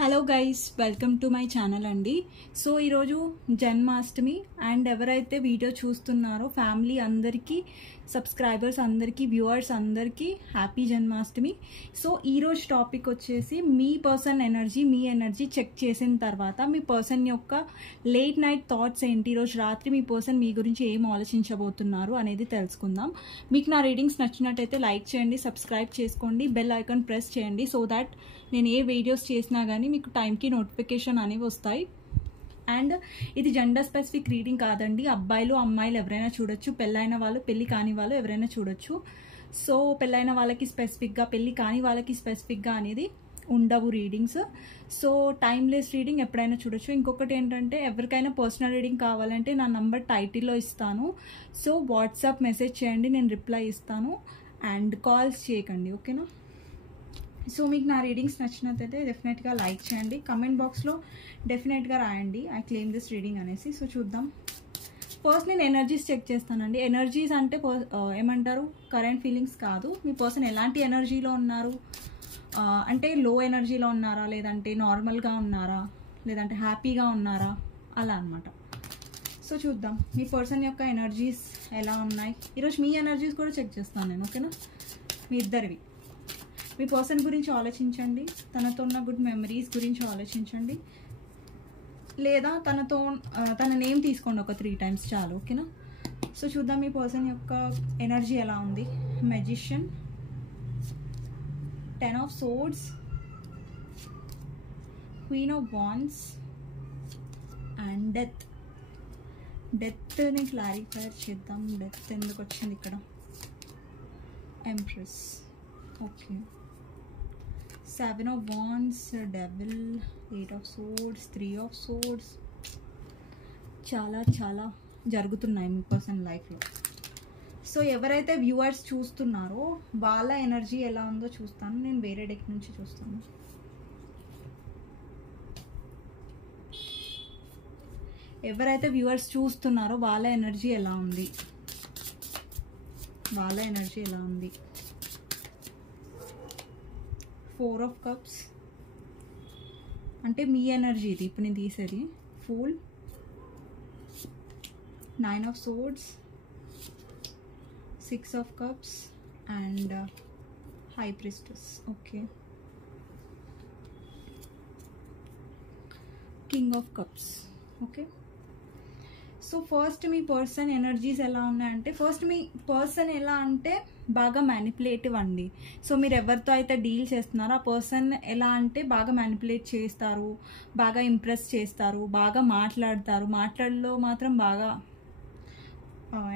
Hello guys, welcome to my channel అండి. So ఈరోజు Janmashtami and ఎవరైతే వీడియో చూస్తున్నారో ఫ్యామిలీ అందరికీ, సబ్స్క్రైబర్స్ అందరికీ, వ్యూవర్స్ అందరికీ హ్యాపీ జన్మాష్టమి. సో ఈరోజు టాపిక్ వచ్చేసి మీ పర్సన్ ఎనర్జీ, మీ ఎనర్జీ చెక్ చేసిన తర్వాత మీ పర్సన్ యొక్క లేట్ నైట్ థాట్స్ ఏంటి, ఈరోజు రాత్రి మీ పర్సన్ మీ గురించి ఏం ఆలోచించబోతున్నారు అనేది తెలుసుకుందాం. మీకు నా రీడింగ్స్ నచ్చినట్టయితే లైక్ చేయండి, సబ్స్క్రైబ్ చేసుకోండి, బెల్ ఐకాన్ ప్రెస్ చేయండి సో దాట్ నేను ఏ వీడియోస్ చేసినా కానీ మీకు టైంకి నోటిఫికేషన్ అనేవి వస్తాయి. అండ్ ఇది జెండర్ స్పెసిఫిక్ రీడింగ్ కాదండి, అబ్బాయిలు అమ్మాయిలు ఎవరైనా చూడొచ్చు, పెళ్ళైన వాళ్ళు పెళ్ళి కాని వాళ్ళు ఎవరైనా చూడొచ్చు. సో పెళ్ళైన వాళ్ళకి స్పెసిఫిక్గా, పెళ్ళి కాని వాళ్ళకి స్పెసిఫిక్గా అనేది ఉండవు రీడింగ్స్. సో టైమ్లెస్ రీడింగ్ ఎప్పుడైనా చూడొచ్చు. ఇంకొకటి ఏంటంటే, ఎవరికైనా పర్సనల్ రీడింగ్ కావాలంటే నా నంబర్ టైటిల్లో ఇస్తాను. సో వాట్సాప్ మెసేజ్ చేయండి, నేను రిప్లై ఇస్తాను. అండ్ కాల్స్ చేయకండి, ఓకేనా? సో మీకు నా రీడింగ్స్ నచ్చినట్టయితే డెఫినెట్గా లైక్ చేయండి, కమెంట్ బాక్స్లో డెఫినెట్గా రాయండి ఐ క్లెయిమ్ దిస్ రీడింగ్ అనేసి. సో చూద్దాం. ఫస్ట్ నేను ఎనర్జీస్ చెక్ చేస్తానండి. ఎనర్జీస్ అంటే ఏమంటారు, కరెంట్ ఫీలింగ్స్ కాదు. మీ పర్సన్ ఎలాంటి ఎనర్జీలో ఉన్నారు, అంటే లో ఎనర్జీలో ఉన్నారా, లేదంటే నార్మల్గా ఉన్నారా, లేదంటే హ్యాపీగా ఉన్నారా, అలా అనమాట. సో చూద్దాం మీ పర్సన్ యొక్క ఎనర్జీస్ ఎలా ఉన్నాయి. ఈరోజు మీ ఎనర్జీస్ కూడా చెక్ చేస్తాను నేను, ఓకేనా? మీ ఇద్దరివి. మీ పర్సన్ గురించి ఆలోచించండి, తనతో ఉన్న గుడ్ మెమరీస్ గురించి ఆలోచించండి, లేదా తన నేమ్ తీసుకోండి ఒక 3 times చాలు, ఓకేనా? సో చూద్దాం మీ పర్సన్ యొక్క ఎనర్జీ ఎలా ఉంది. Magician, 10 of swords, Queen of wands and డెత్ని క్లారిఫై చేద్దాం. డెత్ ఎందుకు వచ్చింది ఇక్కడ? Empress, okay. 7 of wands, devil, 8 of swords, 3 of swords. చాలా చాలా జరుగుతున్నాయి మీ పర్సన్ లైఫ్లో. సో ఎవరైతే వ్యూవర్స్ చూస్తున్నారో వాళ్ళ ఎనర్జీ ఎలా ఉందో చూస్తాను. నేను వేరే డెక్ నుంచి చూస్తాను. ఎవరైతే వ్యూవర్స్ చూస్తున్నారో వాళ్ళ ఎనర్జీ ఎలా ఉంది, వాళ్ళ ఎనర్జీ ఎలా ఉంది. 4 of cups అంటే మీ ఎనర్జీ ఇది ఇప్పుడు నేను తీసేది. Fool, 9 of swords, 6 of cups and high priestess, okay. king of cups, okay. So first మీ పర్సన్ ఎనర్జీస్ ఎలా ఉన్నాయంటే, ఫస్ట్ మీ పర్సన్ ఎలా అంటే బాగా మ్యానిపులేటివ్ అండి. సో మీరు ఎవరితో అయితే డీల్ చేస్తున్నారో ఆ పర్సన్ ఎలా అంటే బాగా మ్యానిపులేట్ చేస్తారు, బాగా ఇంప్రెస్ చేస్తారు, బాగా మాట్లాడతారు. మాట్లాడలో మాత్రం బాగా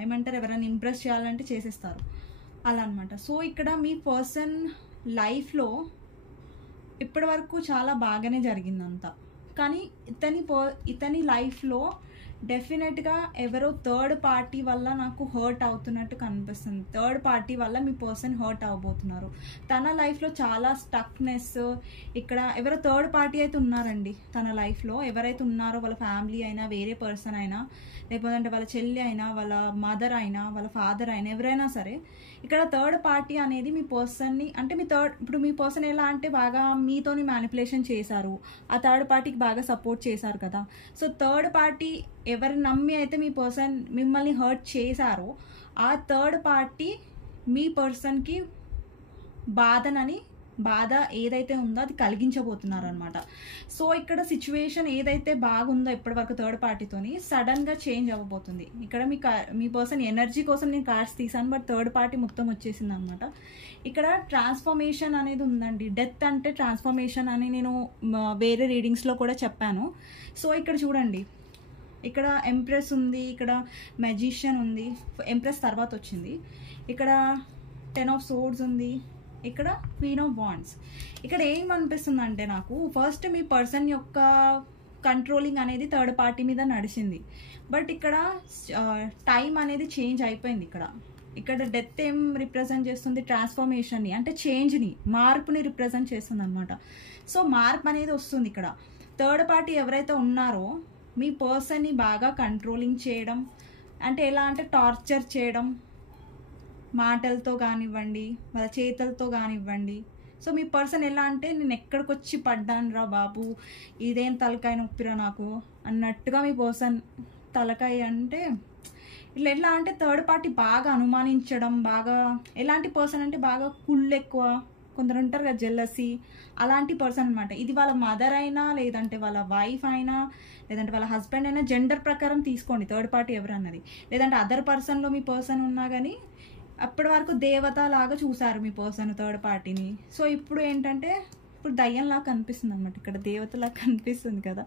ఏమంటారు, ఎవరైనా ఇంప్రెస్ చేయాలంటే చేసేస్తారు, అలా అనమాట. సో ఇక్కడ మీ పర్సన్ లైఫ్లో ఇప్పటి వరకు చాలా బాగానే జరిగిందంతా, కానీ ఇతని లైఫ్లో డెఫినెట్గా ఎవరో థర్డ్ పార్టీ వల్ల నాకు హర్ట్ అవుతున్నట్టు కనిపిస్తుంది. థర్డ్ పార్టీ వల్ల మీ పర్సన్ హర్ట్ అవ్వబోతున్నారు. తన లైఫ్లో చాలా స్టక్నెస్, ఇక్కడ ఎవరో థర్డ్ పార్టీ అయితే ఉన్నారండి తన లైఫ్లో. ఎవరైతే ఉన్నారో వాళ్ళ ఫ్యామిలీ అయినా, వేరే పర్సన్ అయినా, లేకపోతే వాళ్ళ చెల్లి అయినా, వాళ్ళ మదర్ అయినా, వాళ్ళ ఫాదర్ అయినా, ఎవరైనా సరే ఇక్కడ థర్డ్ పార్టీ అనేది మీ పర్సన్ని, అంటే ఇప్పుడు మీ పర్సన్ ఎలా అంటే బాగా మీతోని మ్యానిపులేషన్ చేశారు, ఆ థర్డ్ పార్టీకి బాగా సపోర్ట్ చేశారు కదా. సో థర్డ్ పార్టీ ఎవరిని నమ్మి అయితే మీ పర్సన్ మిమ్మల్ని హర్ట్ చేశారో ఆ థర్డ్ పార్టీ మీ పర్సన్కి బాధ ఏదైతే ఉందో అది కలిగించబోతున్నారు అనమాట. సో ఇక్కడ సిచ్యువేషన్ ఏదైతే బాగుందో ఇప్పటివరకు థర్డ్ పార్టీతోని సడన్గా చేంజ్ అవ్వబోతుంది. ఇక్కడ మీ పర్సన్ ఎనర్జీ కోసం నేను కార్డ్స్ తీసాను, బట్ థర్డ్ పార్టీ మొత్తం వచ్చేసింది అనమాట. ఇక్కడ ట్రాన్స్ఫర్మేషన్ అనేది ఉందండి. డెత్ అంటే ట్రాన్స్ఫర్మేషన్ అని నేను వేరే రీడింగ్స్లో కూడా చెప్పాను. సో ఇక్కడ చూడండి, ఇక్కడ ఎంప్రెస్ ఉంది, ఇక్కడ మెజిషియన్ ఉంది, ఎంప్రెస్ తర్వాత వచ్చింది. ఇక్కడ 10 of swords ఉంది, ఇక్కడ క్వీన్ ఆఫ్ వాండ్స్. ఇక్కడ ఏమనిపిస్తుంది అంటే నాకు, ఫస్ట్ మీ పర్సన్ యొక్క కంట్రోలింగ్ అనేది థర్డ్ పార్టీ మీద నడిచింది, బట్ ఇక్కడ టైం అనేది చేంజ్ అయిపోయింది. ఇక్కడ డెత్ ఏం రిప్రజెంట్ చేస్తుంది? ట్రాన్స్ఫర్మేషన్ని, అంటే చేంజ్ని, మార్పుని రిప్రజెంట్ చేస్తుంది అనమాట. సో మార్పు అనేది వస్తుంది ఇక్కడ. థర్డ్ పార్టీ ఎవరైతే ఉన్నారో మీ పర్సన్ని బాగా కంట్రోలింగ్ చేయడం, అంటే ఎలా అంటే టార్చర్ చేయడం, మాటలతో కానివ్వండి, వాళ్ళ చేతలతో కానివ్వండి. సో మీ పర్సన్ ఎలా అంటే నేను ఎక్కడికి వచ్చి పడ్డాను రా బాబు, ఇదేం తలకాయ నొప్పిరా నాకు అన్నట్టుగా మీ పర్సన్ తలకాయ అంటే ఇట్లా ఎట్లా అంటే థర్డ్ పార్టీ బాగా అనుమానించడం, బాగా ఎలాంటి పర్సన్ అంటే బాగా కుళ్ళు ఎక్కువ, కొందరు ఉంటారు కదా జెల్లసీ, అలాంటి పర్సన్ అనమాట. ఇది వాళ్ళ మదర్ అయినా, లేదంటే వాళ్ళ వైఫ్ అయినా, లేదంటే వాళ్ళ హస్బెండ్ అయినా, జెండర్ ప్రకారం తీసుకోండి థర్డ్ పార్టీ ఎవరు అన్నది. లేదంటే అదర్ పర్సన్లో మీ పర్సన్ ఉన్నా కానీ అప్పటి వరకు దేవత లాగా చూసారు మీ పర్సన్ థర్డ్ పార్టీని. సో ఇప్పుడు ఏంటంటే ఇప్పుడు దయ్యంలాగా కనిపిస్తుంది అనమాట. ఇక్కడ దేవతలాగా కనిపిస్తుంది కదా,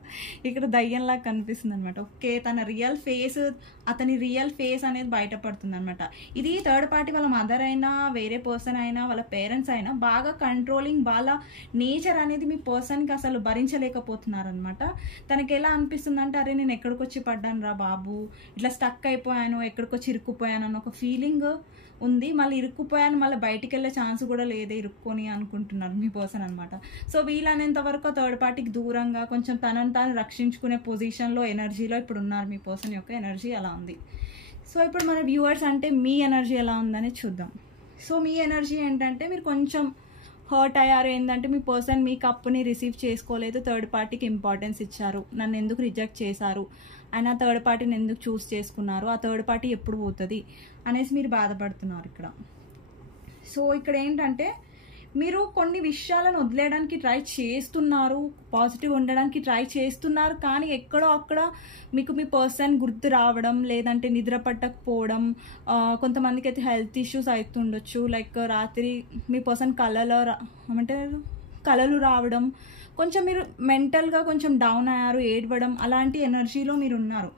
ఇక్కడ దయ్యంలాగా కనిపిస్తుంది అనమాట. ఓకే, తన రియల్ ఫేస్, అతని రియల్ ఫేస్ అనేది బయటపడుతుంది అనమాట. ఇది థర్డ్ పార్టీ వాళ్ళ మదర్ అయినా, వేరే పర్సన్ అయినా, వాళ్ళ పేరెంట్స్ అయినా బాగా కంట్రోలింగ్, వాళ్ళ నేచర్ అనేది మీ పర్సన్కి అసలు భరించలేకపోతున్నారు అనమాట. తనకి ఎలా అనిపిస్తుంది అంటే అరే నేను ఎక్కడికి వచ్చి పడ్డాను రా బాబు, ఇట్లా స్టక్ అయిపోయాను, ఎక్కడికొచ్చి ఇరుక్కుపోయాను అన్న ఒక ఫీలింగ్ ఉంది. మళ్ళీ ఇరుక్కుపోయాను, మళ్ళీ బయటికి వెళ్ళే ఛాన్స్ కూడా లేదే ఇరుక్కొని అనుకుంటున్నారు మీ పర్సన్ అనమాట. సో వీలైనంత వరకు థర్డ్ పార్టీకి దూరంగా కొంచెం తనను తాను రక్షించుకునే పొజిషన్లో, ఎనర్జీలో ఇప్పుడు ఉన్నారు. మీ పర్సన్ యొక్క ఎనర్జీ అలా ఉంది. సో ఇప్పుడు మన వ్యూవర్స్ అంటే మీ ఎనర్జీ ఎలా ఉందని చూద్దాం. సో మీ ఎనర్జీ ఏంటంటే మీరు కొంచెం హర్ట్ అయ్యారు. ఏంటంటే మీ పర్సన్ మీ కప్పుని రిసీవ్ చేసుకోలేదు, థర్డ్ పార్టీకి ఇంపార్టెన్స్ ఇచ్చారు, నన్ను ఎందుకు రిజెక్ట్ చేశారు, అండ్ ఆ థర్డ్ పార్టీని ఎందుకు చూస్ చేసుకున్నారు, ఆ థర్డ్ పార్టీ ఎప్పుడు పోతుంది అనేసి మీరు బాధపడుతున్నారు ఇక్కడ. సో ఇక్కడ ఏంటంటే మీరు కొన్ని విషయాలను వదిలేయడానికి ట్రై చేస్తున్నారు, పాజిటివ్ ఉండడానికి ట్రై చేస్తున్నారు, కానీ ఎక్కడో అక్కడ మీకు మీ పర్సన్ గుర్తు రావడం, లేదంటే నిద్ర పట్టకపోవడం, కొంతమందికి అయితే హెల్త్ ఇష్యూస్ అవుతుండొచ్చు. లైక్ రాత్రి మీ పర్సన్ కలలు రావడం, కొంచెం మీరు మెంటల్గా కొంచెం డౌన్ అయ్యారు, ఏడవడం, అలాంటి ఎనర్జీలో మీరు ఉన్నారు.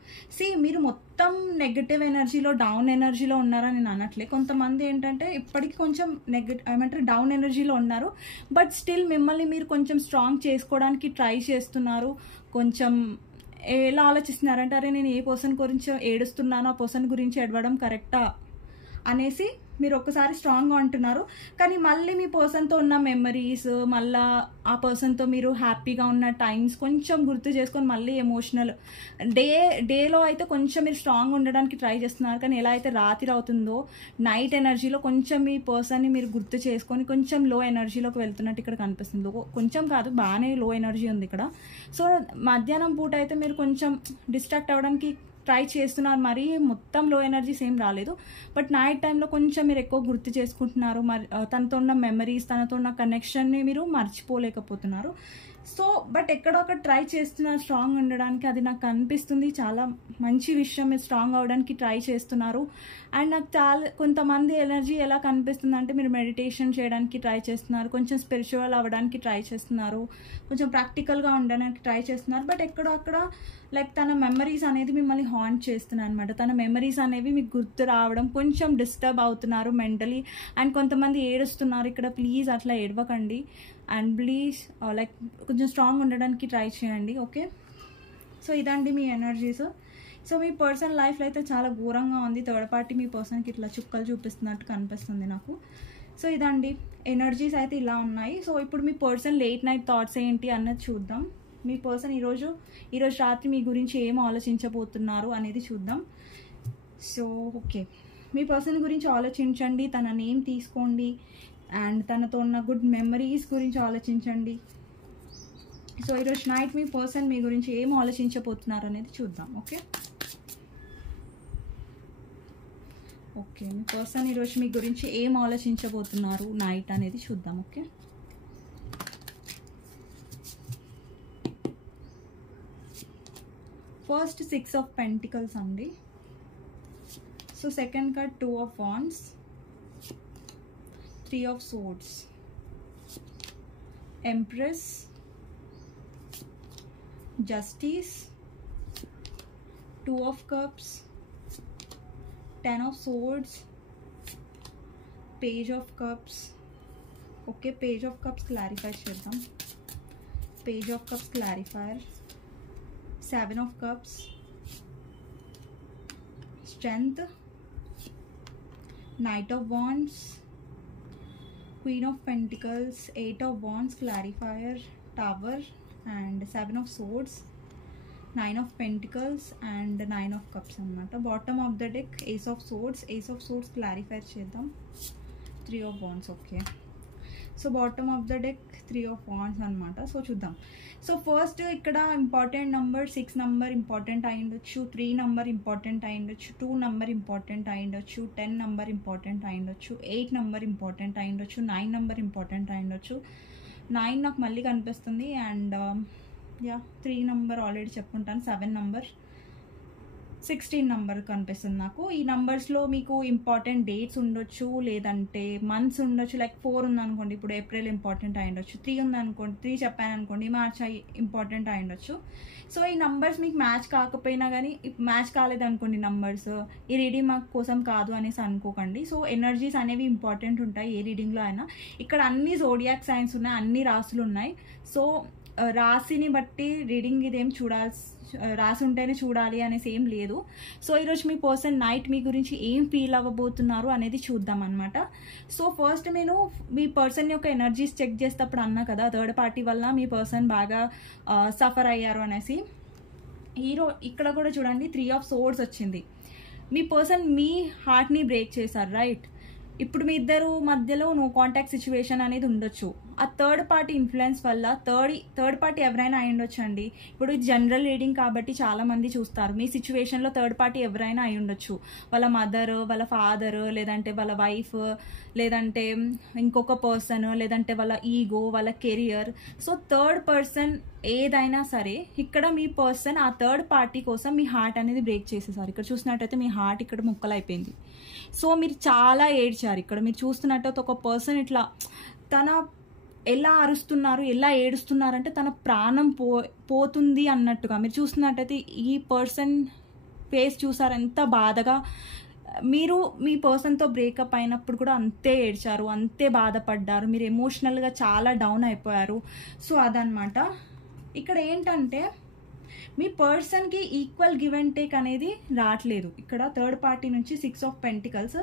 మీరు మొత్తం నెగటివ్ ఎనర్జీలో, డౌన్ ఎనర్జీలో ఉన్నారని నేను అనట్లే. కొంతమంది ఏంటంటే ఇప్పటికీ కొంచెం డౌన్ ఎనర్జీలో ఉన్నారు, బట్ స్టిల్ మిమ్మల్ని మీరు కొంచెం స్ట్రాంగ్ చేసుకోవడానికి ట్రై చేస్తున్నారు. కొంచెం ఎలా ఆలోచిస్తున్నారంటే అరే నేను ఏ పర్సన్ గురించి ఏడుస్తున్నానో ఆ పర్సన్ గురించి ఏడవడం కరెక్టా అనేసి మీరు ఒక్కసారి స్ట్రాంగ్గా ఉంటున్నారు. కానీ మళ్ళీ మీ పర్సన్తో ఉన్న మెమరీస్, మళ్ళీ ఆ పర్సన్తో మీరు హ్యాపీగా ఉన్న టైమ్స్ కొంచెం గుర్తు చేసుకొని మళ్ళీ ఎమోషనల్ డేలో అయితే కొంచెం మీరు స్ట్రాంగ్ ఉండడానికి ట్రై చేస్తున్నారు. కానీ ఎలా అయితే రాత్రి అవుతుందో నైట్ ఎనర్జీలో కొంచెం మీ పర్సన్ని మీరు గుర్తు చేసుకొని కొంచెం లో ఎనర్జీలోకి వెళ్తున్నట్టు ఇక్కడ కనిపిస్తుంది. కొంచెం కాదు, బాగానే లో ఎనర్జీ ఉంది ఇక్కడ. సో మధ్యాహ్నం పూట అయితే మీరు కొంచెం డిస్ట్రాక్ట్ అవ్వడానికి ట్రై చేస్తున్నారు, మరి మొత్తం లో ఎనర్జీస్ ఏం రాలేదు. బట్ నైట్ టైంలో కొంచెం మీరు ఎక్కువ గుర్తు చేసుకుంటున్నారు, మరి తనతో ఉన్న మెమరీస్, తనతో ఉన్న కనెక్షన్ని మీరు మర్చిపోలేకపోతున్నారు. సో బట్ ఎక్కడో ఒక ట్రై చేస్తున్నారు స్ట్రాంగ్ ఉండడానికి, అది నాకు అనిపిస్తుంది చాలా మంచి విషయం. మీరు స్ట్రాంగ్ అవడానికి ట్రై చేస్తున్నారు. అండ్ నాకు కొంతమంది ఎనర్జీ ఎలా కనిపిస్తుంది అంటే మీరు మెడిటేషన్ చేయడానికి ట్రై చేస్తున్నారు, కొంచెం స్పిరిచువల్ అవ్వడానికి ట్రై చేస్తున్నారు, కొంచెం ప్రాక్టికల్గా ఉండడానికి ట్రై చేస్తున్నారు. బట్ ఎక్కడో అక్కడ లైక్ తన మెమరీస్ అనేది మిమ్మల్ని హాంట్ చేస్తున్నాయి అనమాట. తన మెమరీస్ అనేవి మీకు గుర్తు రావడం, కొంచెం డిస్టర్బ్ అవుతున్నారు మెంటలీ. అండ్ కొంతమంది ఏడుస్తున్నారు ఇక్కడ, ప్లీజ్ అట్లా ఏడవకండి. అండ్ ప్లీజ్ లైక్ కొంచెం స్ట్రాంగ్ ఉండడానికి ట్రై చేయండి. ఓకే, సో ఇదండి మీ ఎనర్జీస్. సో మీ పర్సన్ లైఫ్లో అయితే చాలా ఘోరంగా ఉంది. థర్డ్ పార్టీ మీ పర్సన్కి ఇట్లా చుక్కలు చూపిస్తున్నట్టు కనిపిస్తుంది నాకు. సో ఇదండి ఎనర్జీస్ అయితే ఇలా ఉన్నాయి. సో ఇప్పుడు మీ పర్సన్ లేట్ నైట్ థాట్స్ ఏంటి అన్నది చూద్దాం. మీ పర్సన్ ఈరోజు రాత్రి మీ గురించి ఏం ఆలోచించబోతున్నారు అనేది చూద్దాం. సో ఓకే, మీ పర్సన్ గురించి ఆలోచించండి, తన నేమ్ తీసుకోండి, అండ్ తనతో ఉన్న గుడ్ మెమరీస్ గురించి ఆలోచించండి. సో ఈరోజు నైట్ మీ పర్సన్ మీ గురించి ఏం ఆలోచించబోతున్నారు అనేది చూద్దాం. ఓకే ఓకే, మీ పర్సన్ ఈరోజు మీ గురించి ఏం ఆలోచించబోతున్నారు నైట్ అనేది చూద్దాం. ఓకే, ఫస్ట్ 6 of Pentacles అండి. So second card 2 of Wands, 3 of Swords, Empress, Justice, 2 of Cups, 10 of Swords, Page of Cups. Okay, Page of Cups clarify చేద్దాం. Page of Cups clarifier, 7 of Cups, Strength, Knight of Wands, Queen of Pentacles, 8 of Wands clarifier, Tower, and 7 of Swords, 9 of Pentacles, and 9 of Cups annamata. Bottom of the deck Ace of Swords clarifier cheddam, 3 of Wands. Okay, so bottom of the deck 3 of Wands అనమాట. So చూద్దాం. So first ఇక్కడ important number 6 number important అయి ఉండొచ్చు, 3 number important అయి ఉండొచ్చు, 2 number important అయి ఉండొచ్చు, 10 number important అయి ఉండొచ్చు, 8 నెంబర్ ఇంపార్టెంట్ అయి ఉండొచ్చు, 9 నెంబర్ ఇంపార్టెంట్ అయి ఉండొచ్చు. 9 నాకు మళ్ళీ కనిపిస్తుంది. అండ్ 3 నెంబర్ ఆల్రెడీ చెప్పుకుంటాను. 7 నెంబర్, 16 నెంబర్ కనిపిస్తుంది నాకు. ఈ నెంబర్స్లో మీకు ఇంపార్టెంట్ డేట్స్ ఉండొచ్చు, లేదంటే మంత్స్ ఉండొచ్చు. లైక్ 4 ఉందనుకోండి, ఇప్పుడు ఏప్రిల్ ఇంపార్టెంట్ అయి ఉండొచ్చు. 3 ఉందనుకోండి, 3 చెప్పాను అనుకోండి, మార్చ్ ఇంపార్టెంట్ అయి ఉండొచ్చు. సో ఈ నంబర్స్ మీకు మ్యాచ్ కాకపోయినా కానీ, మ్యాచ్ కాలేదనుకోండి నంబర్స్, ఈ రీడింగ్ మాకు కోసం కాదు అనేసి అనుకోకండి. సో ఎనర్జీస్ అనేవి ఇంపార్టెంట్ ఉంటాయి ఏ రీడింగ్లో అయినా. ఇక్కడ అన్ని జోడియాక్ సైన్స్ ఉన్నాయి, అన్ని రాసులు ఉన్నాయి. సో రాశిని బట్టి రీడింగ్ ఇదేం రాసి ఉంటేనే చూడాలి అనేసి ఏం లేదు. సో ఈరోజు మీ పర్సన్ నైట్ మీ గురించి ఏం ఫీల్ అవ్వబోతున్నారు అనేది చూద్దాం అనమాట. సో ఫస్ట్ నేను మీ పర్సన్ యొక్క ఎనర్జీస్ చెక్ చేసేటప్పుడు అన్నా కదా, థర్డ్ పార్టీ వల్ల మీ పర్సన్ బాగా సఫర్ అయ్యారు అనేసి. ఇక్కడ కూడా చూడండి 3 of Swords వచ్చింది. మీ పర్సన్ మీ హార్ట్ని బ్రేక్ చేశారు, రైట్? ఇప్పుడు మీ ఇద్దరు మధ్యలో నో కాంటాక్ట్ సిచ్యువేషన్ అనేది ఉండొచ్చు. ఆ థర్డ్ పార్టీ ఇన్ఫ్లుయెన్స్ వల్ల థర్డ్ పార్టీ ఎవరైనా అయి ఉండొచ్చు అండి. ఇప్పుడు జనరల్ రీడింగ్ కాబట్టి చాలా మంది చూస్తారు. మీ సిచ్యువేషన్లో థర్డ్ పార్టీ ఎవరైనా అయి ఉండొచ్చు. వాళ్ళ మదర్, వాళ్ళ ఫాదర్, లేదంటే వాళ్ళ వైఫ్, లేదంటే ఇంకొక పర్సన్, లేదంటే వాళ్ళ ఈగో, వాళ్ళ కెరియర్. సో థర్డ్ పర్సన్ ఏదైనా సరే, ఇక్కడ మీ పర్సన్ ఆ థర్డ్ పార్టీ కోసం మీ హార్ట్ అనేది బ్రేక్ చేసేసారు. ఇక్కడ చూసినట్టయితే మీ హార్ట్ ఇక్కడ ముక్కలైపోయింది. సో మీరు చాలా ఏడ్చారు. ఇక్కడ మీరు చూస్తున్నట్టయితే ఒక పర్సన్ ఇట్లా తన ఎలా అరుస్తున్నారు, ఎలా ఏడుస్తున్నారంటే తన ప్రాణం పోతుంది అన్నట్టుగా మీరు చూస్తున్నట్టయితే ఈ పర్సన్ ఫేస్ చూసారు ఎంత బాధగా. మీరు మీ పర్సన్తో బ్రేకప్ అయినప్పుడు కూడా అంతే ఏడ్చారు, అంతే బాధపడ్డారు, మీరు ఎమోషనల్గా చాలా డౌన్ అయిపోయారు. సో అదనమాట. ఇక్కడ ఏంటంటే మీ పర్సన్కి ఈక్వల్ గివ్ అండ్ టేక్ అనేది రావట్లేదు. ఇక్కడ థర్డ్ పార్టీ నుంచి 6 of Pentacles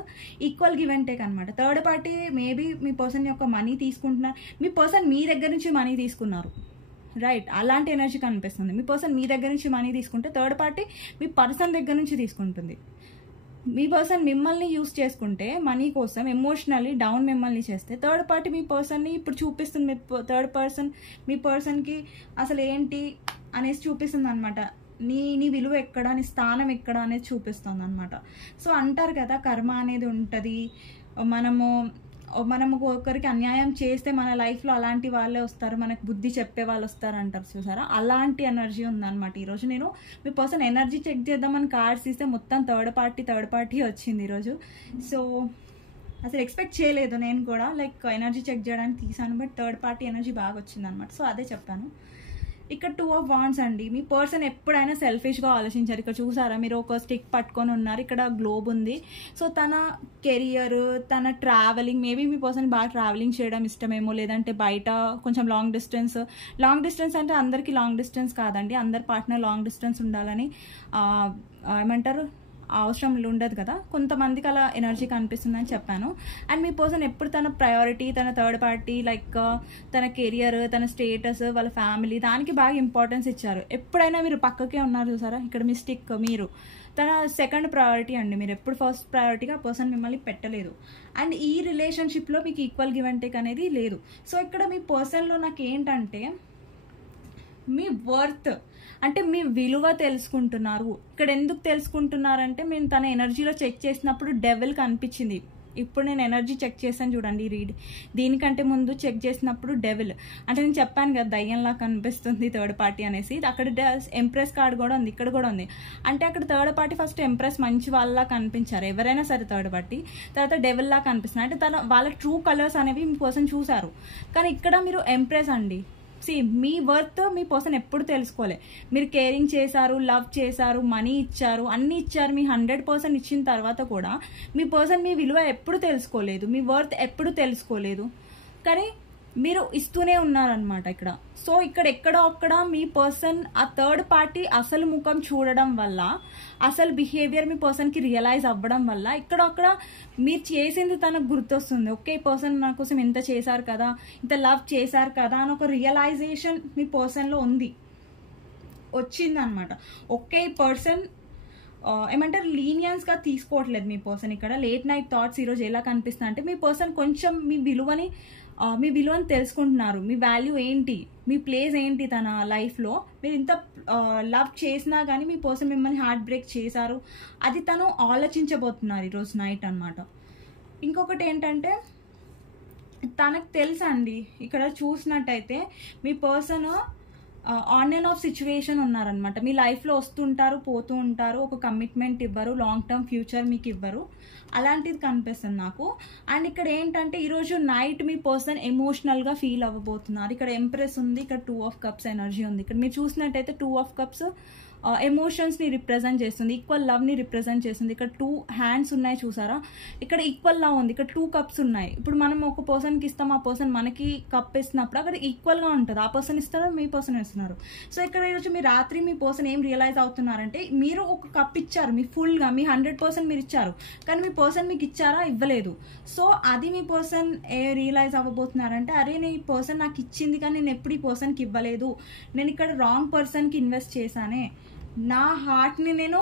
equal give and take అనమాట. థర్డ్ పార్టీ మేబీ మీ పర్సన్ యొక్క మనీ తీసుకుంటున్నారు, మీ పర్సన్ మీ దగ్గర నుంచి మనీ తీసుకున్నారు, రైట్? అలాంటి ఎనర్జీ కనిపిస్తుంది. మీ పర్సన్ మీ దగ్గర నుంచి మనీ తీసుకుంటే థర్డ్ పార్టీ మీ పర్సన్ దగ్గర నుంచి తీసుకుంటుంది. మీ పర్సన్ మిమ్మల్ని యూస్ చేసుకుంటే మనీ కోసం ఎమోషనల్లీ డౌన్ మిమ్మల్ని చేస్తే థర్డ్ పార్టీ మీ పర్సన్ని ఇప్పుడు చూపిస్తుంది. థర్డ్ పర్సన్ మీ పర్సన్కి అసలు ఏంటి అనేసి చూపిస్తుంది అనమాట. నీ విలువ ఎక్కడ, నీ స్థానం ఎక్కడ అనేది చూపిస్తుంది అనమాట. సో అంటారు కదా, కర్మ అనేది ఉంటుంది. మనము ఒకరికి అన్యాయం చేస్తే మన లైఫ్లో అలాంటి వాళ్ళే వస్తారు, మనకు బుద్ధి చెప్పే వాళ్ళు వస్తారు అంటారు చూసారా, అలాంటి ఎనర్జీ ఉందన్నమాట. ఈరోజు నేను మీ పర్సన్ ఎనర్జీ చెక్ చేద్దామని కార్డ్స్ తీస్తే మొత్తం థర్డ్ పార్టీ వచ్చింది ఈరోజు. సో అసలు ఎక్స్పెక్ట్ చేయలేదు నేను కూడా, లైక్ ఎనర్జీ చెక్ చేయడానికి తీసాను, బట్ థర్డ్ పార్టీ ఎనర్జీ బాగా వచ్చింది అనమాట. సో అదే చెప్పాను. ఇక్కడ 2 of Wands అండి. మీ పర్సన్ ఎప్పుడైనా సెల్ఫిష్గా ఆలోచించారు. ఇక్కడ చూసారా, మీరు ఒక స్టిక్ పట్టుకొని ఉన్నారు, ఇక్కడ గ్లోబ్ ఉంది. సో తన కెరియర్, తన ట్రావెలింగ్, మేబీ మీ పర్సన్ బాగా ట్రావెలింగ్ చేయడం ఇష్టమేమో, లేదంటే బయట కొంచెం లాంగ్ డిస్టెన్స్ అంటే అందరికీ లాంగ్ డిస్టెన్స్ కాదండి, అందరి పార్ట్నర్ లాంగ్ డిస్టెన్స్ ఉండాలని ఏమంటారు అవసరం ఉండదు కదా, కొంతమందికి అలా ఎనర్జీ కనిపిస్తుందని చెప్పాను. అండ్ మీ పర్సన్ ఎప్పుడు తన ప్రయారిటీ, తన థర్డ్ పార్టీ, లైక్ తన కెరియర్, తన స్టేటస్, వాళ్ళ ఫ్యామిలీ, దానికి బాగా ఇంపార్టెన్స్ ఇచ్చారు. ఎప్పుడైనా మీరు పక్కకే ఉన్నారు చూసారా, ఇక్కడ మిస్టేక్, మీరు తన సెకండ్ ప్రయారిటీ అండి. మీరు ఎప్పుడు ఫస్ట్ ప్రయారిటీగా పర్సన్ మిమ్మల్ని పెట్టలేదు. అండ్ ఈ రిలేషన్షిప్లో మీకు ఈక్వల్ గివ్ అండ్ టేక్ అనేది లేదు. సో ఇక్కడ మీ పర్సన్లో నాకు ఏంటంటే మీ వర్త్ అంటే మీ విలువ తెలుసుకుంటున్నారు. ఇక్కడ ఎందుకు తెలుసుకుంటున్నారంటే, మేము తన ఎనర్జీలో చెక్ చేసినప్పుడు డెవిల్ కనిపించింది. ఇప్పుడు నేను ఎనర్జీ చెక్ చేశాను చూడండి, దీనికంటే ముందు చెక్ చేసినప్పుడు డెవిల్ అంటే నేను చెప్పాను కదా దయ్యంలా కనిపిస్తుంది థర్డ్ పార్టీ అనేసి. అక్కడ ఎంప్రెస్ కార్డ్ కూడా ఉంది, ఇక్కడ కూడా ఉంది. అంటే అక్కడ థర్డ్ పార్టీ ఫస్ట్ ఎంప్రెస్ మంచి వాళ్ళలా కనిపించారు ఎవరైనా సరే థర్డ్ పార్టీ, తర్వాత డెవిల్ లా కనిపిస్తుంది. అంటే వాళ్ళ ట్రూ కలర్స్ అనేవి మీ పర్సన్ చూసారు. కానీ ఇక్కడ మీరు ఎంప్రెస్ అండి. మీ వర్త్ మీ పర్సన్ ఎప్పుడు తెలుసుకోలే. మీరు కేరింగ్ చేశారు, లవ్ చేశారు, మనీ ఇచ్చారు, అన్ని ఇచ్చారు, మీ 100% ఇచ్చిన తర్వాత కూడా మీ పర్సన్ మీ విలువ ఎప్పుడు తెలుసుకోలేదు, మీ వర్త్ ఎప్పుడు తెలుసుకోలేదు. కానీ మీరు ఇస్తూనే ఉన్నారనమాట ఇక్కడ. సో ఇక్కడ ఎక్కడో అక్కడ మీ పర్సన్ ఆ థర్డ్ పార్టీ అసలు ముఖం చూడడం వల్ల, అసలు బిహేవియర్ మీ పర్సన్కి రియలైజ్ అవ్వడం వల్ల ఇక్కడ అక్కడ మీరు చేసింది తనకు గుర్తొస్తుంది. ఓకే, ఈ పర్సన్ నా కోసం ఇంత చేశారు కదా, ఇంత లవ్ చేశారు కదా అని ఒక రియలైజేషన్ మీ పర్సన్లో వచ్చిందనమాట. ఓకే, ఈ పర్సన్ ఏమంటారు లీనియన్స్గా తీసుకోవట్లేదు మీ పర్సన్. ఇక్కడ లేట్ నైట్ థాట్స్ ఈరోజు ఎలా కనిపిస్తుంది అంటే, మీ పర్సన్ కొంచెం మీ విలువని మీ విలువను తెలుసుకుంటున్నారు, మీ వాల్యూ ఏంటి, మీ ప్లేస్ ఏంటి తన లైఫ్లో. మీరు ఇంత లవ్ చేసినా కానీ మీ పర్సన్ మిమ్మల్ని హార్ట్ బ్రేక్ చేశారు, అది తను ఆలోచించబోతున్నారు ఈరోజు నైట్ అనమాట. ఇంకొకటి ఏంటంటే తనకు తెలుసండి, ఇక్కడ చూసినట్టయితే మీ person on and off situation ఉన్నారనమాట. మీ లైఫ్లో వస్తుంటారు, పోతూ ఉంటారు, ఒక కమిట్మెంట్ ఇవ్వరు, లాంగ్ టర్మ్ ఫ్యూచర్ మీకు ఇవ్వరు, అలాంటిది కనిపిస్తుంది నాకు. అండ్ ఇక్కడ ఏంటంటే ఈరోజు నైట్ మీ పర్సన్ ఎమోషనల్గా ఫీల్ అవ్వబోతున్నారు. ఇక్కడ ఎంప్రెస్ ఉంది, ఇక్కడ 2 of Cups ఎనర్జీ ఉంది. ఇక్కడ మీరు చూసినట్టయితే 2 of Cups ఎమోషన్స్ని రిప్రజెంట్ చేస్తుంది, ఈక్వల్ లవ్ని రిప్రజెంట్ చేస్తుంది. ఇక్కడ 2 hands ఉన్నాయి చూసారా, ఇక్కడ ఈక్వల్ లవ్ ఉంది, ఇక్కడ 2 cups ఉన్నాయి. ఇప్పుడు మనం ఒక పర్సన్కి ఇస్తాం, ఆ పర్సన్ మనకి కప్ ఇస్తున్నప్పుడు అక్కడ ఈక్వల్గా ఉంటుంది, ఆ పర్సన్ ఇస్తారు, మీ పర్సన్ ఇస్తున్నారు. సో ఇక్కడ ఈరోజు మీ రాత్రి మీ పర్సన్ ఏం రియలైజ్ అవుతున్నారంటే మీరు ఒక కప్ ఇచ్చారు, మీ ఫుల్గా మీ 100% మీరు ఇచ్చారు, కానీ మీ పర్సన్ మీకు ఇచ్చారా, ఇవ్వలేదు. సో అది మీ పర్సన్ రియలైజ్ అవ్వబోతున్నారంటే అరే నేను ఈ పర్సన్ నాకు ఇచ్చింది కానీ నేను ఎప్పుడు ఈ పర్సన్కి ఇవ్వలేదు, నేను ఇక్కడ రాంగ్ పర్సన్కి ఇన్వెస్ట్ చేశానే, నా హార్ట్ని నేను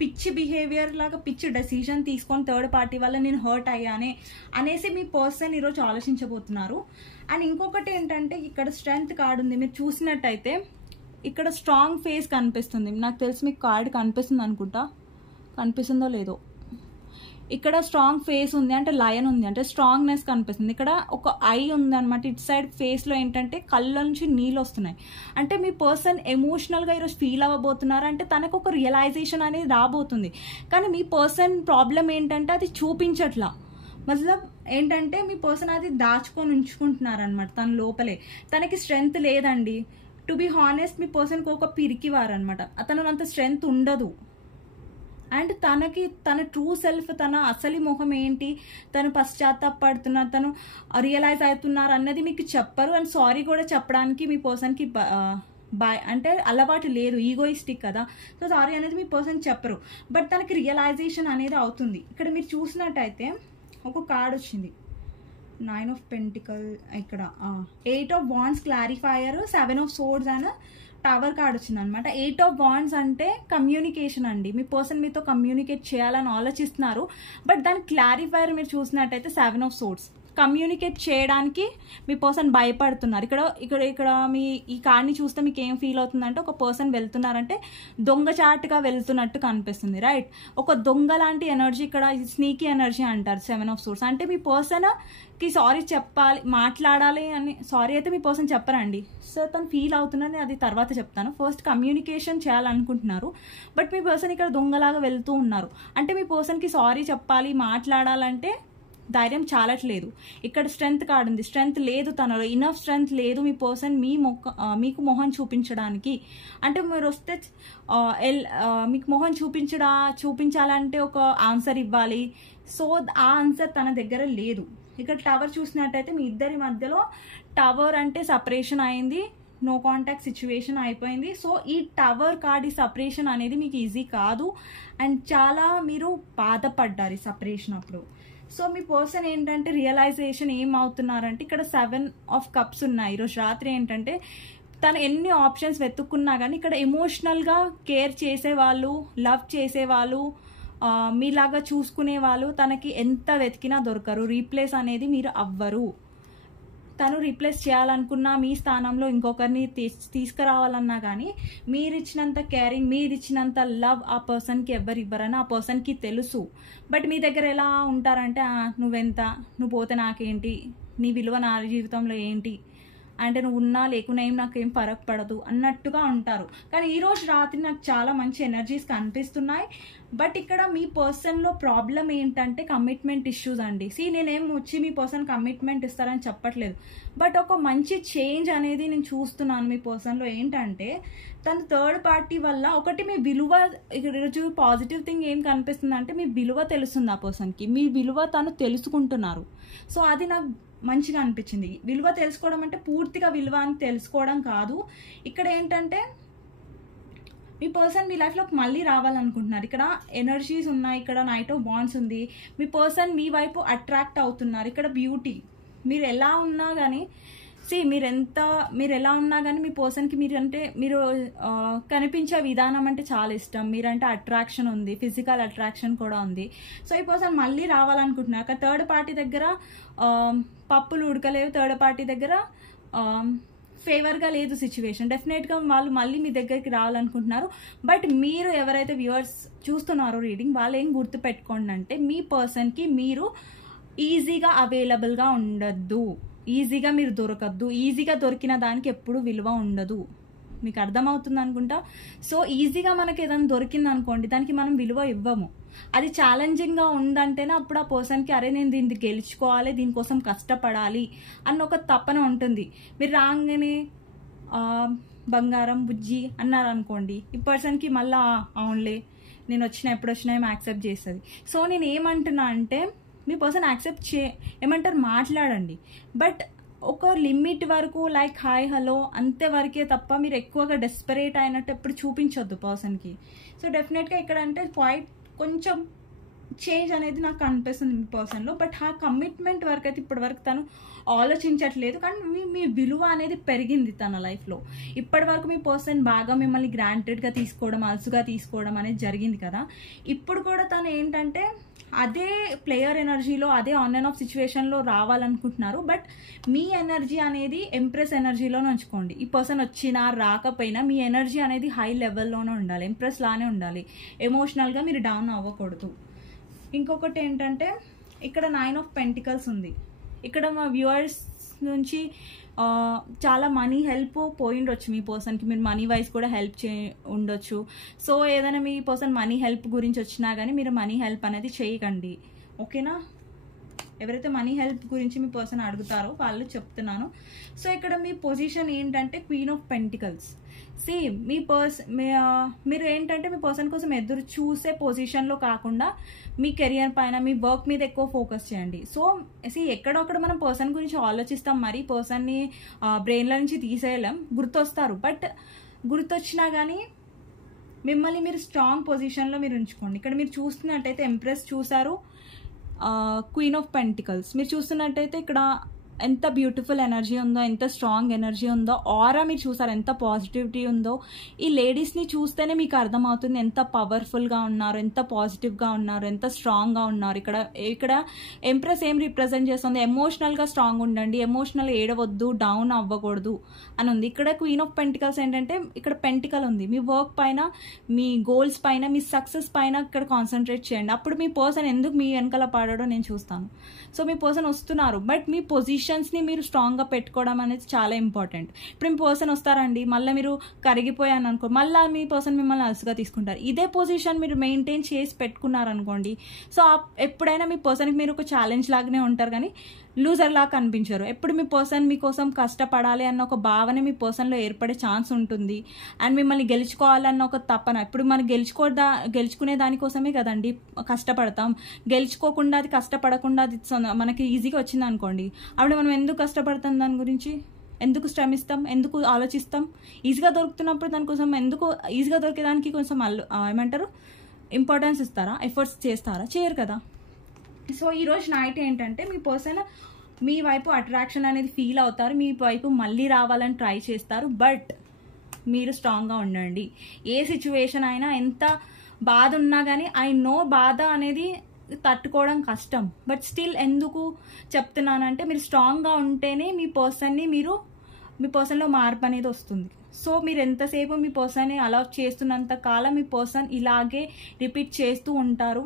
పిచ్చి బిహేవియర్ లాగా పిచ్చి డెసిషన్ తీసుకొని థర్డ్ పార్టీ వల్ల నేను హర్ట్ అయ్యానే అనేసి మీ పర్సన్ ఈరోజు ఆలోచించబోతున్నారు. అండ్ ఇంకొకటి ఏంటంటే ఇక్కడ స్ట్రెంగ్త్ కార్డ్ ఉంది, మీరు చూసినట్టయితే ఇక్కడ స్ట్రాంగ్ ఫేస్ కనిపిస్తుంది. నాకు తెలిసి మీకు కార్డ్ కనిపిస్తుంది అనుకుంటా, కనిపిస్తుందో లేదో. ఇక్కడ స్ట్రాంగ్ ఫేస్ ఉంది అంటే లయన్ ఉంది అంటే స్ట్రాంగ్నెస్ కనిపిస్తుంది. ఇక్కడ ఒక ఐ ఉంది అనమాట, ఇటు సైడ్ ఫేస్లో ఏంటంటే కళ్ళ నుంచి నీళ్ళు వస్తున్నాయి. అంటే మీ పర్సన్ ఎమోషనల్గా ఈరోజు ఫీల్ అవ్వబోతున్నారు, అంటే తనకు ఒక రియలైజేషన్ అనేది రాబోతుంది. కానీ మీ పర్సన్ ప్రాబ్లం ఏంటంటే అది చూపించట్లా, మతలబ్ ఏంటంటే మీ పర్సన్ అది దాచుకొని ఉంచుకుంటున్నారనమాట తన లోపలే. తనకి స్ట్రెంగ్త్ లేదండి, టు బి హానెస్ట్ మీ పర్సన్కి ఒక పిరికివారనమాట, అతను అంత స్ట్రెంగ్త్ ఉండదు. అండ్ తనకి తన ట్రూ సెల్ఫ్, తన అసలు ముఖం ఏంటి, తను పశ్చాత్తాపడుతున్నారు, తను రియలైజ్ అవుతున్నారు అన్నది మీకు చెప్పరు. అండ్ సారీ కూడా చెప్పడానికి మీ పర్సన్కి అంటే అలవాటు లేదు, ఈగోయిస్టిక్ కదా, సో సారీ అనేది మీ పర్సన్ చెప్పరు. బట్ తనకి రియలైజేషన్ అనేది అవుతుంది. ఇక్కడ మీరు చూసినట్టయితే ఒక కార్డ్ వచ్చింది, 9 of Pentacles, ఇక్కడ 8 of Wands clarifier, 7 of Swords and tower card వచ్చింది అనమాట. 8 of Wands అంటే కమ్యూనికేషన్ అండి, మీ పర్సన్ మీతో కమ్యూనికేట్ చేయాలని ఆలోచిస్తున్నారు. బట్ దాని క్లారిఫైర్ మీరు చూసినట్టయితే 7 of Swords, కమ్యూనికేట్ చేయడానికి మీ పర్సన్ భయపడుతున్నారు. ఇక్కడ ఇక్కడ ఇక్కడ మీ ఈ కార్డ్ని చూస్తే మీకు ఏం ఫీల్ అవుతుందంటే ఒక పర్సన్ వెళ్తున్నారంటే దొంగచాటుగా వెళ్తున్నట్టు కనిపిస్తుంది, రైట్. ఒక దొంగ లాంటి ఎనర్జీ, ఇక్కడ స్నీకీ ఎనర్జీ అంటారు 7 of Swords. అంటే మీ పర్సన్కి సారీ చెప్పాలి, మాట్లాడాలి అని, సారీ అయితే మీ పర్సన్ చెప్పరండి, సో తను ఫీల్ అవుతుందని అది తర్వాత చెప్తాను. ఫస్ట్ కమ్యూనికేషన్ చేయాలనుకుంటున్నారు, బట్ మీ పర్సన్ ఇక్కడ దొంగలాగా వెళ్తూ ఉన్నారు. అంటే మీ పర్సన్కి సారీ చెప్పాలి, మాట్లాడాలంటే ధైర్యం చాలట్లేదు. ఇక్కడ స్ట్రెంగ్త్ కార్డ్ ఉంది, స్ట్రెంగ్త్ లేదు తనలో, ఇనఫ్ స్ట్రెంగ్త్ లేదు మీ పర్సన్ మీకు మొహం చూపించడానికి. అంటే మీరు వస్తే మీకు మొహం చూపించాలంటే ఒక ఆన్సర్ ఇవ్వాలి, సో ఆ ఆన్సర్ తన దగ్గర లేదు. ఇక్కడ టవర్ చూసినట్టయితే మీ ఇద్దరి మధ్యలో టవర్ అంటే సపరేషన్ అయింది, నో కాంటాక్ట్ సిచ్యువేషన్ అయిపోయింది. సో ఈ టవర్ కార్డ్, ఈ సపరేషన్ అనేది మీకు ఈజీ కాదు అండ్ చాలా మీరు బాధపడ్డారు ఈ సపరేషన్ అప్పుడు. సో మీ పర్సన్ ఏంటంటే రియలైజేషన్ ఏమవుతున్నారంటే ఇక్కడ 7 of Cups ఉన్నాయి. ఈరోజు రాత్రి ఏంటంటే తను ఎన్ని ఆప్షన్స్ వెతుక్కున్నా కానీ ఇక్కడ ఎమోషనల్గా కేర్ చేసేవాళ్ళు, లవ్ చేసేవాళ్ళు, మీలాగా చూసుకునే వాళ్ళు తనకి ఎంత వెతికినా దొరకరు. రీప్లేస్ అనేది మీరు అవ్వరు. తను రీప్లేస్ చేయాలనుకున్నా మీ స్థానంలో ఇంకొకరిని తీసుకురావాలన్నా కానీ మీరు ఇచ్చినంత కేరింగ్, మీరు ఇచ్చినంత లవ్ ఆ పర్సన్కి ఎవరు ఇవ్వరని ఆ పర్సన్కి తెలుసు. బట్ మీ దగ్గర ఎలా ఉంటారంటే నువ్వెంత, నువ్వు పోతే నాకేంటి, నీ విలువ నా జీవితంలో ఏంటి, అంటే నువ్వు ఉన్నా లేకున్నా ఏం నాకేం ఫరక్ పడదు అన్నట్టుగా ఉంటారు. కానీ ఈరోజు రాత్రి నాకు చాలా మంచి ఎనర్జీస్ కనిపిస్తున్నాయి. బట్ ఇక్కడ మీ పర్సన్లో ప్రాబ్లం ఏంటంటే కమిట్మెంట్ ఇష్యూస్ అండి. నేనేం వచ్చి మీ పర్సన్ కమిట్మెంట్ ఇస్తారని చెప్పట్లేదు, బట్ ఒక మంచి చేంజ్ అనేది నేను చూస్తున్నాను మీ పర్సన్లో. ఏంటంటే తను థర్డ్ పార్టీ వల్ల ఒకటి మీ విలువ, ఈరోజు పాజిటివ్ థింగ్ ఏం కనిపిస్తుంది అంటే మీ విలువ తెలుస్తుంది ఆ పర్సన్కి, మీ విలువ తను తెలుసుకుంటున్నారు. సో అది నాకు మంచిగా అనిపించింది. విలువ తెలుసుకోవడం అంటే పూర్తిగా విలువ అని తెలుసుకోవడం కాదు. ఇక్కడ ఏంటంటే మీ పర్సన్ మీ లైఫ్లోకి మళ్ళీ రావాలనుకుంటున్నారు. ఇక్కడ ఎనర్జీస్ ఉన్నాయి, ఇక్కడ నైట్ ఆఫ్ బాండ్స్ ఉంది, మీ పర్సన్ మీ వైపు అట్రాక్ట్ అవుతున్నారు. ఇక్కడ బ్యూటీ, మీరు ఎలా ఉన్నా కానీ మీరు ఎలా ఉన్నా కానీ మీ పర్సన్కి మీరు కనిపించే విధానం అంటే చాలా ఇష్టం, మీరంటే అట్రాక్షన్ ఉంది, ఫిజికల్ అట్రాక్షన్ కూడా ఉంది. సో ఈ పర్సన్ మళ్ళీ రావాలనుకుంటున్నారు. అక్కడ థర్డ్ పార్టీ దగ్గర పప్పులు ఉడకలేవు, థర్డ్ పార్టీ దగ్గర ఫేవర్గా లేదు సిచ్యువేషన్. డెఫినెట్గా వాళ్ళు మళ్ళీ మీ దగ్గరికి రావాలనుకుంటున్నారు. బట్ మీరు ఎవరైతే వ్యూవర్స్ చూస్తున్నారో రీడింగ్, వాళ్ళు ఏం గుర్తుపెట్టుకోండి అంటే మీ పర్సన్కి మీరు ఈజీగా అవైలబుల్గా ఉండద్దు, ఈజీగా మీరు దొరకద్దు. ఈజీగా దొరికిన దానికి ఎప్పుడు విలువ ఉండదు. మీకు అర్థమవుతుంది అనుకుంటా. సో ఈజీగా మనకి ఏదైనా దొరికింది అనుకోండి, దానికి మనం విలువ ఇవ్వము. అది ఛాలెంజింగ్గా ఉందంటేనే అప్పుడు ఆ పర్సన్కి అరే నేను దీన్ని గెలుచుకోవాలి, దీనికోసం కష్టపడాలి అన్న ఒక తపన ఉంటుంది. మీరు రాగానే బంగారం బుజ్జి అన్నారు అనుకోండి, ఈ పర్సన్కి మళ్ళీ అవునులే నేను ఎప్పుడు వచ్చినా ఏమో యాక్సెప్ట్ చేస్తుంది. సో నేను ఏమంటున్నా అంటే మీ పర్సన్ యాక్సెప్ట్ ఏమంటారు మాట్లాడండి, బట్ ఒక లిమిట్ వరకు, లైక్ హాయ్ హలో అంతే వరకే తప్ప మీరు ఎక్కువగా డెస్పరేట్ అయినట్టు ఎప్పుడు చూపించొద్దు పర్సన్కి. సో డెఫినెట్గా ఇక్కడ అంటే క్వైట్ కొంచెం చేంజ్ అనేది నాకు అనిపిస్తుంది మీ పర్సన్లో. బట్ ఆ కమిట్మెంట్ వరకు అయితే ఇప్పటి వరకు తను ఆలోచించట్లేదు, కానీ మీ విలువ అనేది పెరిగింది తన లైఫ్లో. ఇప్పటి వరకు మీ పర్సన్ బాగా మిమ్మల్ని గ్రాంటెడ్గా తీసుకోవడం, అలసుగా తీసుకోవడం అనేది జరిగింది కదా. ఇప్పుడు కూడా తను ఏంటంటే అదే ప్లేయర్ ఎనర్జీలో, అదే ఆన్ అండ్ ఆఫ్ సిచ్యువేషన్లో రావాలనుకుంటున్నారు. బట్ మీ ఎనర్జీ అనేది ఎంప్రెస్ ఎనర్జీలోనే ఉంచుకోండి. ఈ పర్సన్ వచ్చినా రాకపోయినా మీ ఎనర్జీ అనేది హై లెవెల్లోనే ఉండాలి, ఎంప్రెస్ లానే ఉండాలి. ఎమోషనల్గా మీరు డౌన్ అవ్వకూడదు. ఇంకొకటి ఏంటంటే ఇక్కడ 9 ఆఫ్ పెంటికల్స్ ఉంది. ఇక్కడ మా వ్యూవర్స్ నుంచి చాలా మనీ హెల్ప్ పోయిండొచ్చు మీ పర్సన్కి, మీరు మనీ వైజ్ కూడా హెల్ప్ ఉండొచ్చు. సో ఏదైనా మీ పర్సన్ మనీ హెల్ప్ గురించి వచ్చినా కానీ మీరు మనీ హెల్ప్ అనేది చేయకండి, ఓకేనా. ఎవరైతే మనీ హెల్ప్ గురించి మీ పర్సన్ అడుగుతారో వాళ్ళు చెప్తున్నాను. సో ఇక్కడ మీ పొజిషన్ ఏంటంటే క్వీన్ ఆఫ్ పెంటికల్స్. మీ మీరు ఏంటంటే మీ పర్సన్ కోసం ఎదురు చూసే పొజిషన్లో కాకుండా మీ కెరియర్ పైన, మీ వర్క్ మీద ఎక్కువ ఫోకస్ చేయండి. సో ఎక్కడొక్కడ మనం పర్సన్ గురించి ఆలోచిస్తాం, మరి పర్సన్ని బ్రెయిన్లో నుంచి తీసేయలేం, గుర్తొస్తారు. బట్ గుర్తొచ్చినా కానీ మిమ్మల్ని మీరు స్ట్రాంగ్ పొజిషన్లో మీరు ఉంచుకోండి. ఇక్కడ మీరు చూస్తున్నట్టయితే ఎంప్రెస్ చూసారు, క్వీన్ ఆఫ్ పెంటికల్స్ మీరు చూస్తున్నట్టయితే ఇక్కడ ఎంత బ్యూటిఫుల్ ఎనర్జీ ఉందో, ఎంత స్ట్రాంగ్ ఎనర్జీ ఉందో, ఆరా మీరు చూసారు ఎంత పాజిటివిటీ ఉందో. ఈ లేడీస్ని చూస్తేనే మీకు అర్థమవుతుంది ఎంత పవర్ఫుల్గా ఉన్నారు, ఎంత పాజిటివ్గా ఉన్నారు, ఎంత స్ట్రాంగ్గా ఉన్నారు. ఇక్కడ ఎంప్రెస్ ఏం రిప్రజెంట్ చేస్తుంది, ఎమోషనల్గా స్ట్రాంగ్ ఉండండి, ఎమోషనల్గా ఏడవద్దు, డౌన్ అవ్వకూడదు అని ఉంది. ఇక్కడ క్వీన్ ఆఫ్ పెంటికల్స్ ఏంటంటే ఇక్కడ పెంటికల్ ఉంది, మీ వర్క్ పైన, మీ గోల్స్ పైన, మీ సక్సెస్ పైన ఇక్కడ కాన్సన్ట్రేట్ చేయండి. అప్పుడు మీ పర్సన్ ఎందుకు మీ వెనకాల పడడో నేను చూస్తాను. సో మీ పర్సన్ వస్తున్నారు, బట్ మీ పొజిషన్స్ని మీరు స్ట్రాంగ్గా పెట్టుకోవడం అనేది చాలా ఇంపార్టెంట్. ఇప్పుడు మీ పర్సన్ వస్తారండి, మళ్ళీ మీరు కరిగిపోయాను అనుకో, మళ్ళీ మీ పర్సన్ మిమ్మల్ని అలసుగా తీసుకుంటారు. ఇదే పొజిషన్ మీరు మెయింటైన్ చేసి పెట్టుకున్నారనుకోండి, సో ఎప్పుడైనా మీ పర్సన్కి మీరు ఒక ఛాలెంజ్ లాగానే ఉంటారు, కానీ లూజర్ లాగా కనిపించారు. ఎప్పుడు మీ పర్సన్ మీకోసం కష్టపడాలి అన్న ఒక భావన మీ పర్సన్లో ఏర్పడే ఛాన్స్ ఉంటుంది. అండ్ మిమ్మల్ని గెలుచుకోవాలన్న ఒక తపన, ఇప్పుడు మనం గెలుచుకునే దానికోసమే కదండి కష్టపడతాం. గెలుచుకోకుండా, అది కష్టపడకుండా అది మనకి ఈజీగా వచ్చింది అనుకోండి, అప్పుడు మనం ఎందుకు కష్టపడతాం, దాని గురించి ఎందుకు శ్రమిస్తాం, ఎందుకు ఆలోచిస్తాం. ఈజీగా దొరుకుతున్నప్పుడు దానికోసం ఎందుకు, ఈజీగా దొరికేదానికి కొంచెం ఏమంటారు ఇంపార్టెన్స్ ఇస్తారా, ఎఫర్ట్స్ చేస్తారా, చేయరు కదా. సో ఈరోజు నైట్ ఏంటంటే మీ పర్సన్ మీ వైపు అట్రాక్షన్ అనేది ఫీల్ అవుతారు, మీ వైపు మళ్ళీ రావాలని ట్రై చేస్తారు. బట్ మీరు స్ట్రాంగ్గా ఉండండి. ఏ సిచ్యువేషన్ అయినా, ఎంత బాధ ఉన్నా కానీ, ఐ నో బాధ అనేది తట్టుకోవడం కష్టం, బట్ స్టిల్ ఎందుకు చెప్తున్నానంటే మీరు స్ట్రాంగ్గా ఉంటేనే మీ పర్సన్లో మార్పు అనేది వస్తుంది. సో మీరు ఎంతసేపు మీ పర్సన్ని అలా చేస్తున్నంత కాలం మీ పర్సన్ ఇలాగే రిపీట్ చేస్తూ ఉంటారు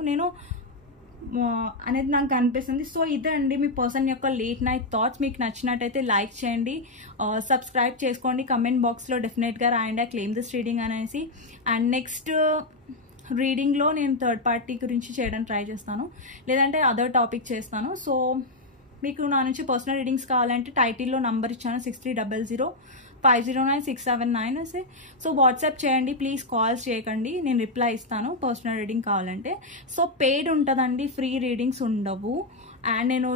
అనేది నాకు అనిపిస్తుంది. సో ఇదే అండి మీ పర్సన్ యొక్క లేట్ నైట్ థాట్స్. మీకు నచ్చినట్టయితే లైక్ చేయండి, సబ్స్క్రైబ్ చేసుకోండి, కమెంట్ బాక్స్లో డెఫినెట్గా రాయండి క్లెయిమ్ దిస్ రీడింగ్ అనేసి. అండ్ నెక్స్ట్ రీడింగ్లో నేను థర్డ్ పార్టీ గురించి చేయడానికి ట్రై చేస్తాను, లేదంటే అదర్ టాపిక్ చేస్తాను. సో మీకు నా నుంచి పర్సనల్ రీడింగ్స్ కావాలంటే టైటిల్లో నంబర్ ఇచ్చాను 6300509679. సో వాట్సాప్ చేయండి ప్లీజ్, కాల్స్ చేయకండి, నేను రిప్లై ఇస్తాను పర్సనల్ రీడింగ్ కావాలంటే. సో పెయిడ్ ఉంటుందండి, ఫ్రీ రీడింగ్స్ ఉండవు. అండ్ నేను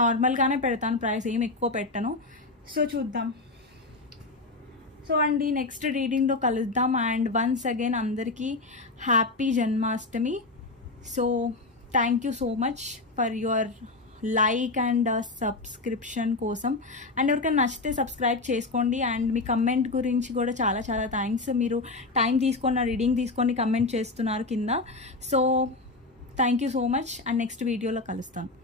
నార్మల్గానే పెడతాను, ప్రైస్ ఏమి ఎక్కువ పెట్టను. సో చూద్దాం. సో అండి నెక్స్ట్ రీడింగ్లో కలుద్దాం. అండ్ వన్స్ అగైన్ అందరికీ happy Janmashtami. So thank you so much for your like and subscription కోసం. అండ్ ఎవరికైనా నచ్చితే సబ్స్క్రైబ్ చేసుకోండి. అండ్ మీ కమెంట్ గురించి కూడా చాలా చాలా థ్యాంక్స్. మీరు టైం తీసుకొని రీడింగ్ తీసుకొని కమెంట్ చేస్తున్నారు కింద. So thank you so much. And next వీడియోలో కలుస్తాను.